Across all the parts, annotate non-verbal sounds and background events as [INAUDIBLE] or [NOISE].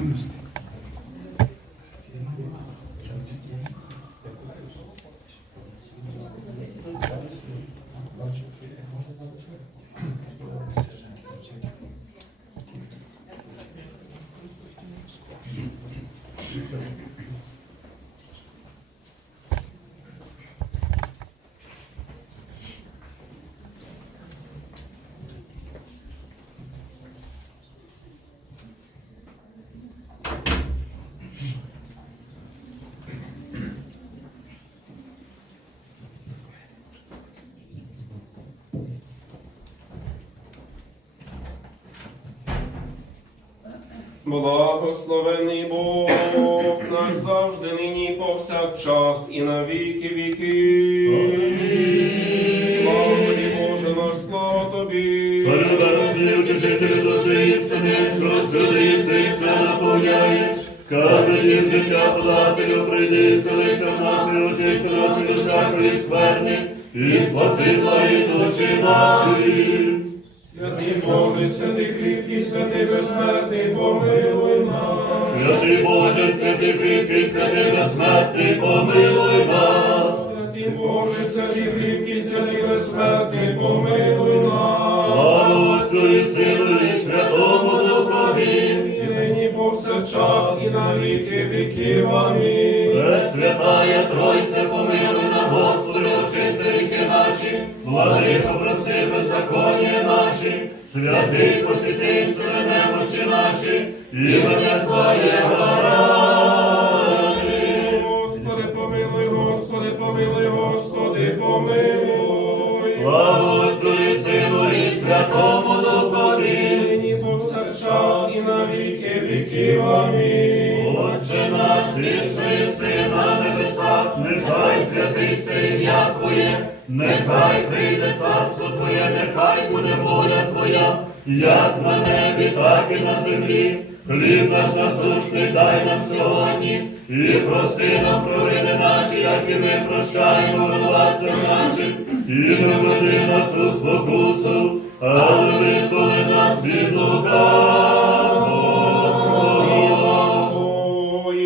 Interesting. Благословений Бог наш завжди нині повсякчас і на віки віки. Слава тобі, Боже наш, слава тобі. Утішителю душі істини, що зцілиться і все наповняєш. Життя подателю, прийди, вселися в нас і очисти нас від всякої і спаси благі душі наші. Боже, святий кріпкий, святий безсмертний, помилуй нас. Святий Боже, святий кріпкий, святий безсмертний, помилуй нас. Святий Боже, святий кріпкий, святий безсмертний, помилуй нас. Слава Отцю і Сину і Святому Духові. І нині повсякчас і на віки віків. Амінь. Пресвятая Тройця, помилуй нас, Господи, очисти ріки наші, наші, святий посвяти все немочі наші, імення Твоє ради. Господи, помилуй, Господи, помилуй, Господи, помилуй. Слава Отцю і Сину і Святому Духові. Нині повсякчас і на віки віків. Амінь. Отче наш, ти що єси на небесах, нехай святиться ім'я Твоє, нехай прийде царство Твоє, нехай буде воля Твоя, як на небі, так і на землі. Хліб наш насущний дай нам сьогодні, і прости нам провини наші, як і ми прощаємо винуватцям нашим, і не введи нас у спокусу, але визволи нас від.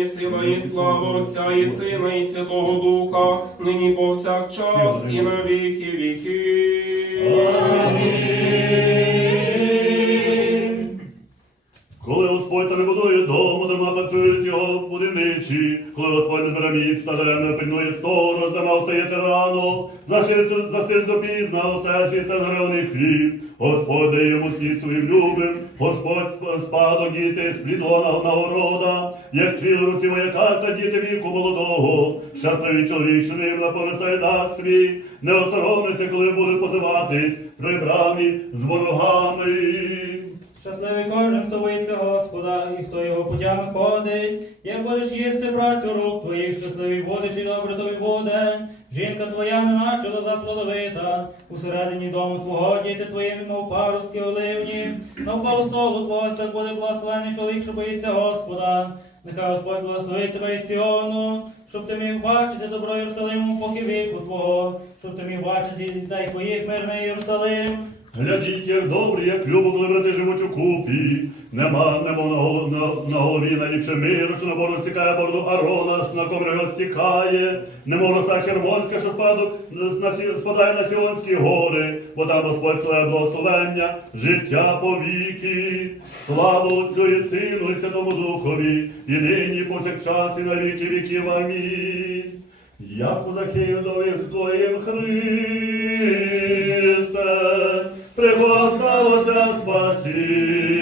І сила, і слава Отця, і Сина, і Святого Духа, нині повсякчас і на віки віків. Коли не будує дому, дарма працюють його будівничі. Коли Господь не бере міста, даремно пильнує сторож, дарма встаєте рано, засиль допізна, усе ж істе згорелий хліб. Господь дає йому всі своїм любим, Господь сп- спадок діти, сплітлона нагорода, як стріл руці вояка, та діти віку молодого. Щасливий чоловік, що вірно понесе дах свій, не осоромиться, коли буде позиватись при брамі з ворогами. Щасливий кожен, хто боїться Господа, і хто його путями ходить. Як будеш їсти працю рук твоїх, щасливий будеш і добре тобі буде. Жінка твоя не наче лоза плодовита, усередині дому твого діти твої, мов паростки оливні, навколо столу твого так буде благословений чоловік, що боїться Господа. Нехай Господь благословить тебе із Сіону, щоб ти міг бачити добро Єрусалиму поки віку твого, щоб ти міг бачити дай твоїх мирний Єрусалим. Глядіть, як добре, як любо, коли живуть у купі. Нема, нема на, голов, на, на голові найліпше миру, що на бороду стікає бороду Арона, що на коври його стікає. Нема роса Хермонська, що спадок, на, спадає на Сіонські гори, бо там Господь своє благословення, життя повіки. Слава Отцю і Сину і Святому Духові, і нині, повсякчас, і на віки віків. Амінь. Як у Захею довіх твоїм Христе, пригосталося спасіння,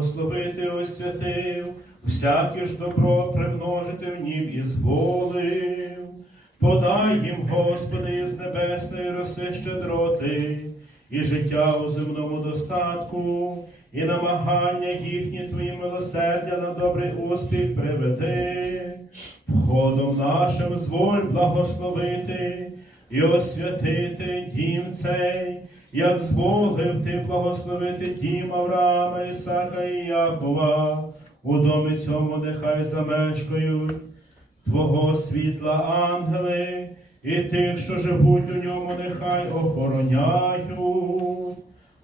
благословити освятив. всяке ж добро примножити в нім і зволив. Подай їм, Господи, із небесної роси щедроти, і життя у земному достатку, і намагання їхні Твої милосердя на добрий успіх приведи. Входом нашим зволь благословити і освятити дім цей, як зволив ти благословити дім Авраама, Ісака і Якова, у домі цьому нехай замешкають. Твого світла ангели, і тих, що живуть у ньому, нехай охороняють.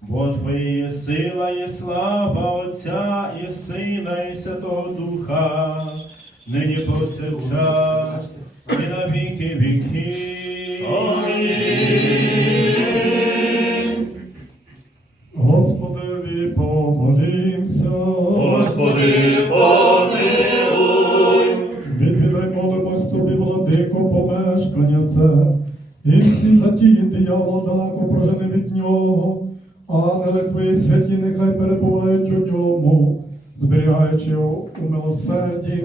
Бо Твоя сила і слава Отця і Сина, і Святого Духа, нині повсякчас, і на віки віків. Ангели твої святі нехай перебувають у ньому, зберігаючи його у милосерді.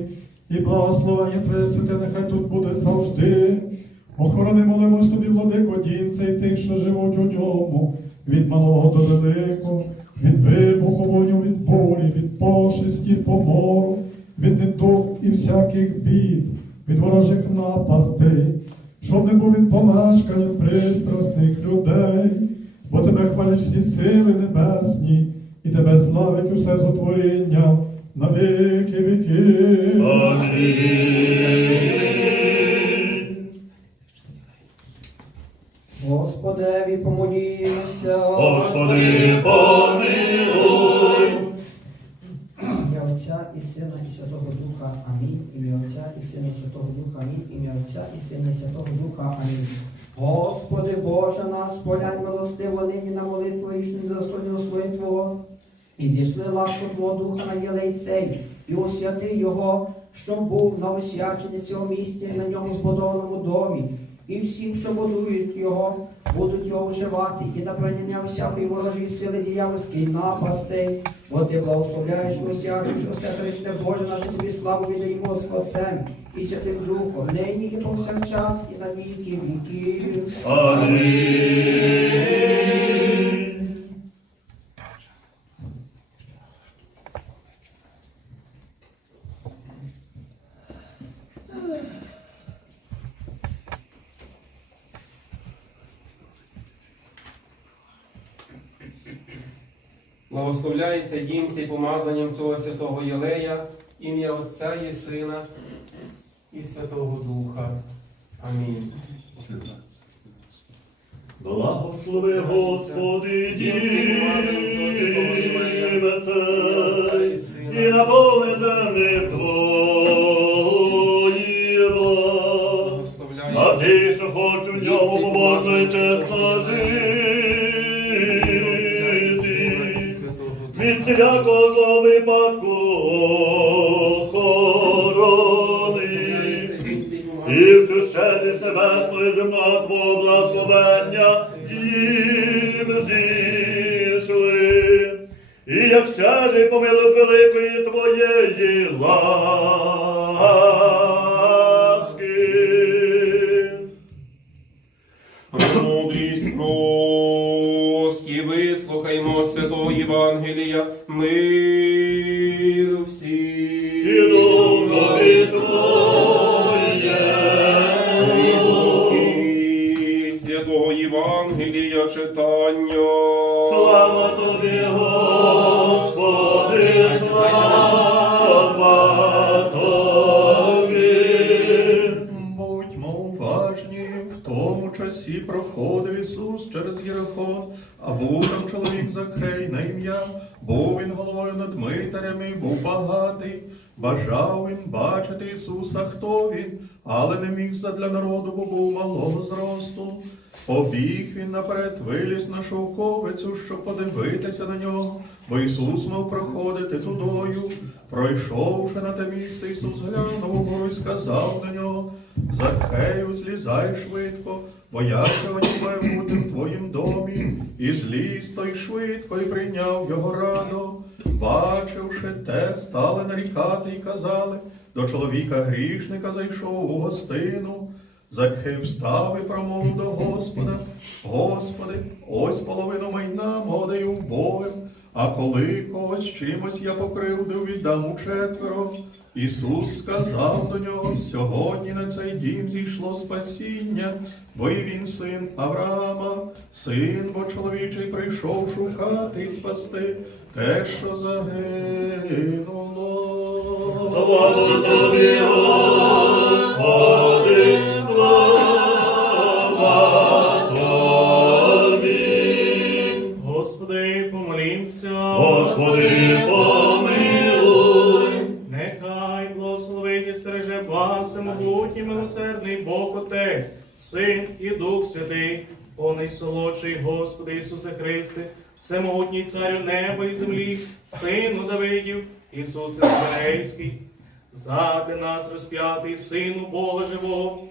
І благословення Твоє святе нехай тут буде завжди. Охорони молимось тобі, владико, дімця і тих, що живуть у ньому, від малого до великого, від вибуху вогню, від болі, від пошесті, помору, від недуг і всяких бід, від ворожих напастей, щоб не був він помешканням пристрасних людей, бо тебе хвалять всі сили небесні, і тебе славить усе зотворіння на віки віків. Амінь. Господеві помолімося. Господи, помилуй. Ім'я Отця і Сина і Святого Духа. Амінь. Ім'я Отця і Сина і Святого Духа. Амінь. Ім'я Отця і Сина і Святого Духа. Амінь. Господи Боже наш, полянь милостиво нині на молитву річну достойного слова Твого. І зійшли ласку Твого Духа на єлей цей, і освяти його, щоб був на освяченні цього місця і на ньому збудованому домі. І всі, що будують його, будуть його вживати, і на прийняття всякої ворожої сили діявольської напастей. Бо ти благословляєш і освячуєш оце Христе Боже, наш тобі славу віддаємо з Отцем і Святим Духом, нині і повсякчас, і на віки віків. Амінь. Благословляється дім цей помазанням цього святого Єлея, ім'я Отця і Сина і Святого Духа. Амінь. Благослови, Господи, діме це, і наповни земних Твоїла. А ті, що хочуть в ньому побожно і чесно ім'я і земного Твого благословення їм зійшли. І як щедрий помилуй великої Твоєї ласки. Бажав він бачити Ісуса, хто він, але не міг задля народу, бо був малого зросту. Побіг він наперед, виліз на шовковицю, щоб подивитися на нього, бо Ісус мав проходити тудою. Пройшовши на те місце, Ісус глянув угору і сказав до нього, Закхею, злізай швидко, бо я сьогодні маю бути в твоїм домі. І зліз той швидко і прийняв його радо. Бачивши те, стали нарікати і казали, до чоловіка грішника зайшов у гостину. Закхей встав і промовив до Господа, Господи, ось половину майна модаю вбоєм, а коли когось чимось я покривдив, віддам у четверо. Ісус сказав до нього, сьогодні на цей дім зійшло спасіння, бо і він син Авраама, син бо чоловічий прийшов шукати і спасти те, що загинуло. Слава тобі, Господи, о найсолодший Господи Ісусе Христе, всемогутній Царю неба і землі, Сину Давидів, Ісусе Назарейський, задля нас розп'ятий Сину Бога Живого,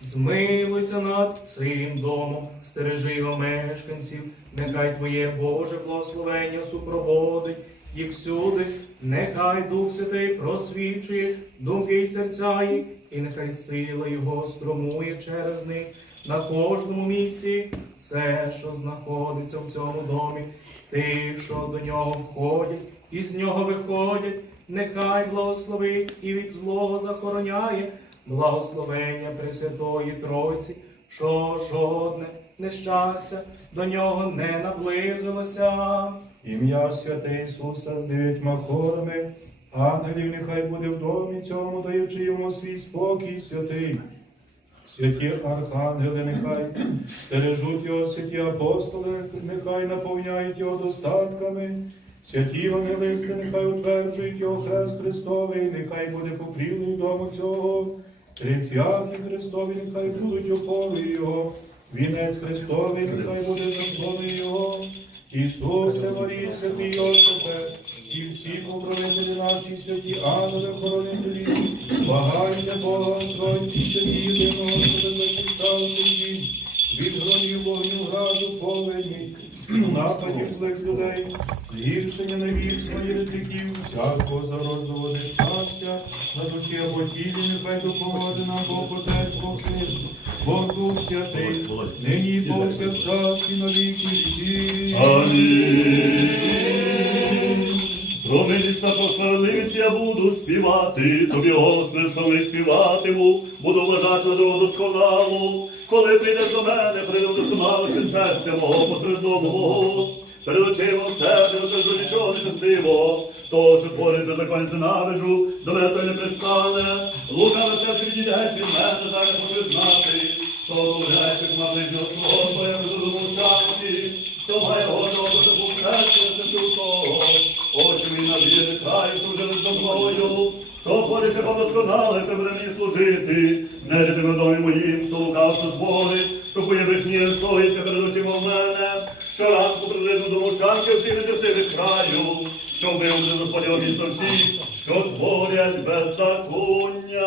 Змилуйся над цим домом, стережи його мешканців, нехай Твоє Боже благословення супроводить їх всюди, нехай Дух Святий просвічує думки й серця їх, і нехай сила Його струмує через них на кожному місці, все, що знаходиться в цьому домі, тих, що до нього входять і з нього виходять, нехай благословить і від злого захороняє благословення Пресвятої Тройці, що жодне нещастя до нього не наблизилося. Ім'я святе Ісуса з дев'ятьма хорами, ангелів нехай буде в домі цьому, даючи йому свій спокій святий. Святі архангели нехай стережуть його, святі апостоли, нехай наповняють його достатками. Святі евангелисти нехай утверджують його хрест Христовий, нехай буде покрівлею дому цього. Тридцяті Христові нехай будуть опорою його. Вінець Христовий нехай буде заслоною його. Ісусе, Марії, святий Йосифе, і всі покровителі наші святі ангели, хоронителі, благайте Бога, Тройці, святі, єдиного Господа, захистався їм, від громів вогню, граду, повені, нападів злих людей, згіршення невірства і ретиків, всякого загрозного нещастя, на душі або тілі, нехай допоможе нам Бог Отець, Бог Син, Бог Дух Святий, нині і повсякчас і на віки. Амінь. Про милість та про справедливість я буду співати, тобі, слави співатиму, буду вважати на дорогу досконалу. Коли прийдеш до мене, прийду досконалості серця мого посередного. Перед очима все, не нічого нечестивого. То, що творить беззаконність ненавиджу, до мене той не пристане. Серце відійде геть від мене, зараз хочу знати. То гуляє, як мати свого, то я буду замовчати. То має гордого, то був серце, того. Мій на служили зо мною. Хто ходить по досконале, хто буде мені служити, не житиме в домі моїм, хто лукавство хто поє брехні стоїться перед очима в мене. Щоранку прилину до мовчанки всіх нечестивих краю, що вивели Господь місто всіх, що творять беззаконня.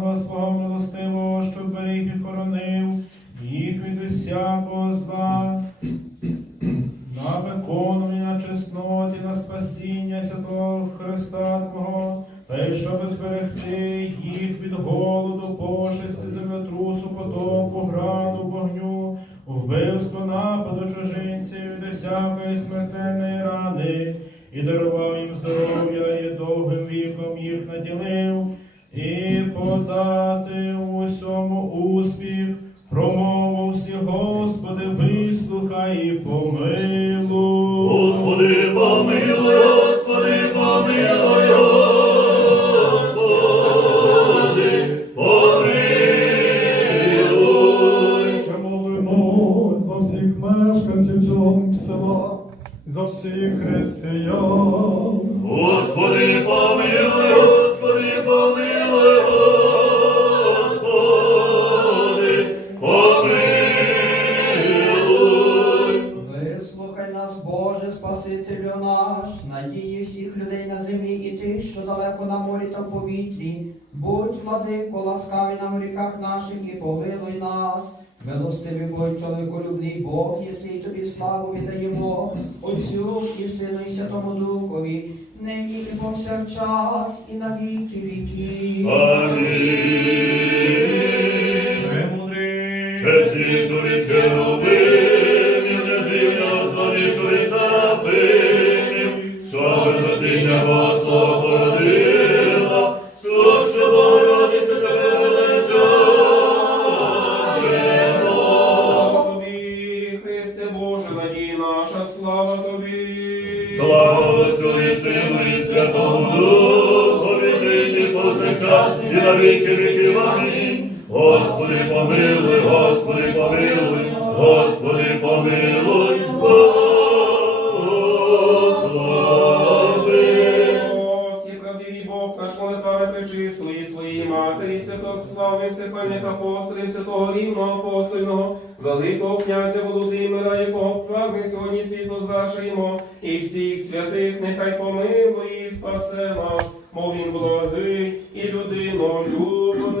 свого милостивого, щоб беріг і хоронив їх від усякого зла. На виконування на чесноті, на спасіння святого Христа Твого, та й щоб зберегти їх від голоду, пошесті, землетрусу, потоку, граду, вогню, вбивства, нападу чужинців, від усякої смертельної рани, і дарував мешканців цього села, за всіх християн. Господи, помилуй, Господи, помилуй, Господи, помилуй. Вислухай нас, Боже, Спасителю наш, надії всіх людей на землі і тих, що далеко на морі та в повітрі. Будь, владико, ласкавий на ріках наших і помилуй нас. Милостивий Бог, чоловіколюбний Бог, єси й тобі славу віддаємо, Отцю і Сину і Святому Духові, нині і повсякчас, і на віки віки. Амінь. Премудрий. Чеснішу від херовимів, не дивно славнішу від серафимів, слава тобі небо людино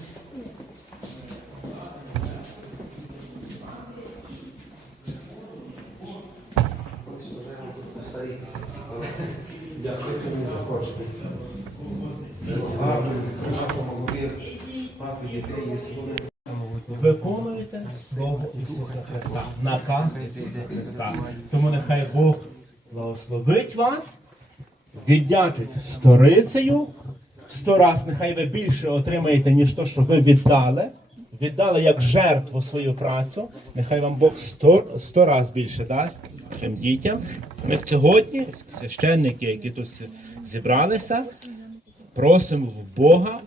Дякую самі за кошти. За славу, помогли. Папі, дітей, є свої. виконуєте Наказ Ісуса Христа. Тому нехай Бог благословить вас, віддячить сторицею, сто раз нехай ви більше отримаєте, ніж то, що ви віддали. Віддали як жертву свою працю, нехай вам Бог сто, сто раз більше дасть нашим дітям. Ми сьогодні, священники, які тут зібралися, просимо в Бога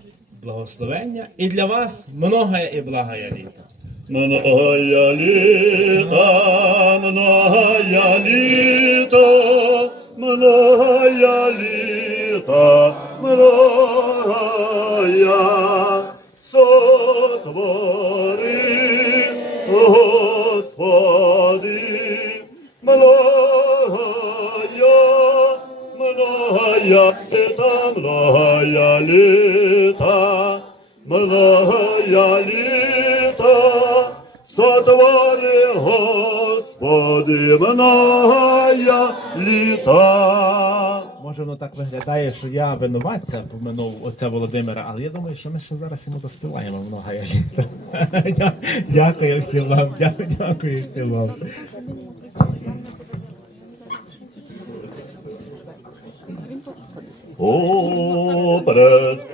благословення і для вас многое і благая літа. Многая літа, многая літа, многая літа, многая сотвори, Господи, многая, многая літа, многая літа, многая літа, сотвори, Господи, многая літа. Може, воно так виглядає, що я винуватця поминув отця Володимира, але я думаю, що ми ще зараз йому заспіваємо многая літа. [LAUGHS] Дякую всім вам, дя- дякую всім вам. О, пресвятая,